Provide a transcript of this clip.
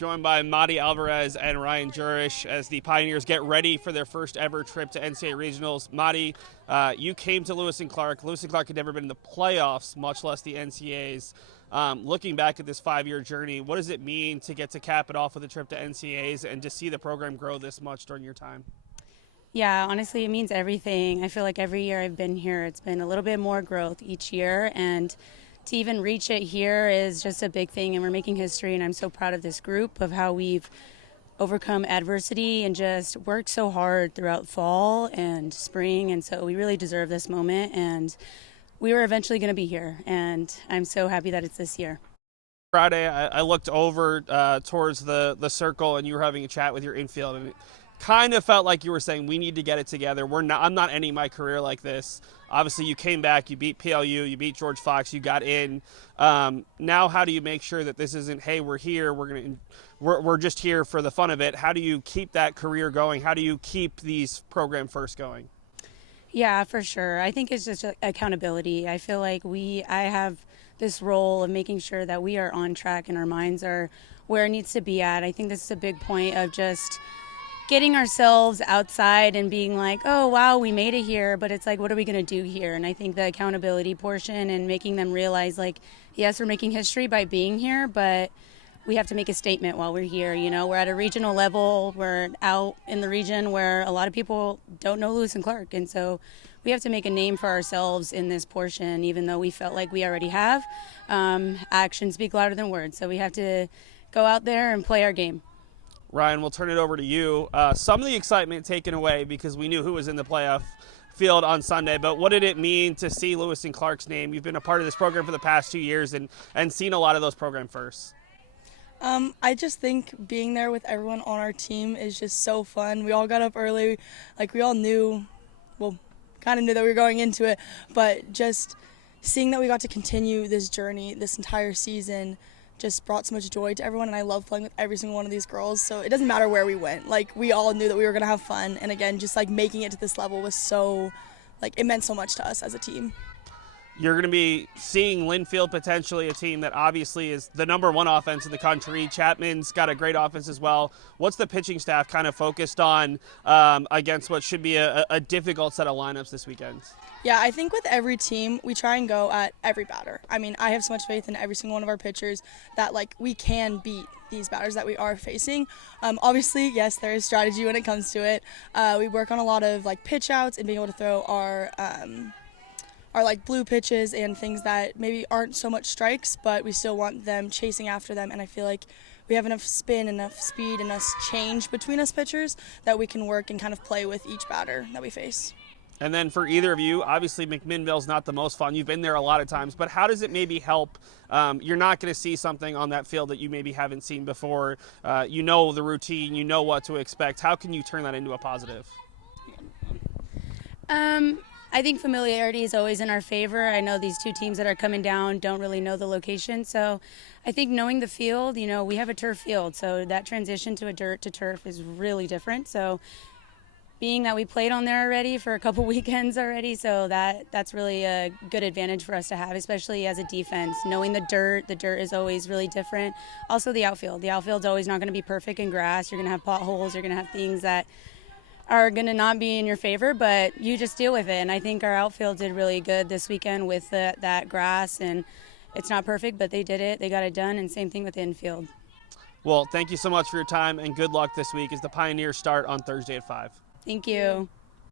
Joined by Mari Alvarez and Ryan Jurischk as the Pioneers get ready for their first ever trip to NCAA Regionals. Mari, you came to Lewis and Clark. Lewis and Clark had never been in the playoffs, much less the NCAAs. Looking back at this 5-year journey, what does it mean to get to cap it off with a trip to NCAAs and to see the program grow this much during your time? Yeah, honestly, it means everything. I feel like every year I've been here, it's been a little bit more growth each year, and to even reach it here is just a big thing, and we're making history, and I'm so proud of this group of how we've overcome adversity and just worked so hard throughout fall and spring, and so we really deserve this moment, and we were eventually going to be here, and I'm so happy that it's this year. Friday, I looked over towards the circle, and you were having a chat with your infield, and it kind of felt like you were saying, we need to get it together. I'm not ending my career like this. Obviously, you came back, you beat PLU, you beat George Fox, you got in. Now, how do you make sure that this isn't, hey, we're here, we're just here for the fun of it? How do you keep that career going? How do you keep these program first going? Yeah, for sure. I think it's just accountability. I feel like I have this role of making sure that we are on track and our minds are where it needs to be at. I think this is a big point of just getting ourselves outside and being like, oh, wow, we made it here, but it's like, what are we going to do here? And I think the accountability portion and making them realize, like, yes, we're making history by being here, but we have to make a statement while we're here. You know, we're at a regional level, we're out in the region where a lot of people don't know Lewis and Clark, and so we have to make a name for ourselves in this portion, even though we felt like we already have. Actions speak louder than words, so we have to go out there and play our game. Ryan, we'll turn it over to you. Some of the excitement taken away because we knew who was in the playoff field on Sunday, but what did it mean to see Lewis and Clark's name? You've been a part of this program for the past 2 years and seen a lot of those program firsts. I just think being there with everyone on our team is just so fun. We all got up early, like we all knew, well, kind of knew that we were going into it, but just seeing that we got to continue this journey this entire season just brought so much joy to everyone, and I love playing with every single one of these girls, so it doesn't matter where we went. Like, we all knew that we were going to have fun, and again, just like making it to this level was so, like, it meant so much to us as a team. You're going to be seeing Linfield, potentially a team that obviously is the #1 offense in the country. Chapman's got a great offense as well. What's the pitching staff kind of focused on against what should be a difficult set of lineups this weekend? Yeah, I think with every team, we try and go at every batter. I mean, I have so much faith in every single one of our pitchers that, like, we can beat these batters that we are facing. Obviously, yes, there is strategy when it comes to it. We work on a lot of, like, pitch outs and being able to throw our like blue pitches and things that maybe aren't so much strikes, but we still want them chasing after them, and I feel like we have enough spin, enough speed, enough change between us pitchers that we can work and kind of play with each batter that we face. And then for either of you, obviously McMinnville's not the most fun. You've been there a lot of times, but how does it maybe help? You're not going to see something on that field that you maybe haven't seen before. You know the routine, you know what to expect. How can you turn that into a positive? I think familiarity is always in our favor. I know these two teams that are coming down don't really know the location, so I think knowing the field, you know, we have a turf field, so that transition to a dirt to turf is really different. So being that we played on there already for a couple weekends already, so that's really a good advantage for us to have, especially as a defense. Knowing the dirt is always really different. Also the outfield. The outfield's always not going to be perfect in grass. You're going to have potholes. You're going to have things that are going to not be in your favor, but you just deal with it. And I think our outfield did really good this weekend with that grass, and it's not perfect, but they did it. They got it done, and same thing with the infield. Well, thank you so much for your time, and good luck this week as the Pioneers start on Thursday at 5. Thank you.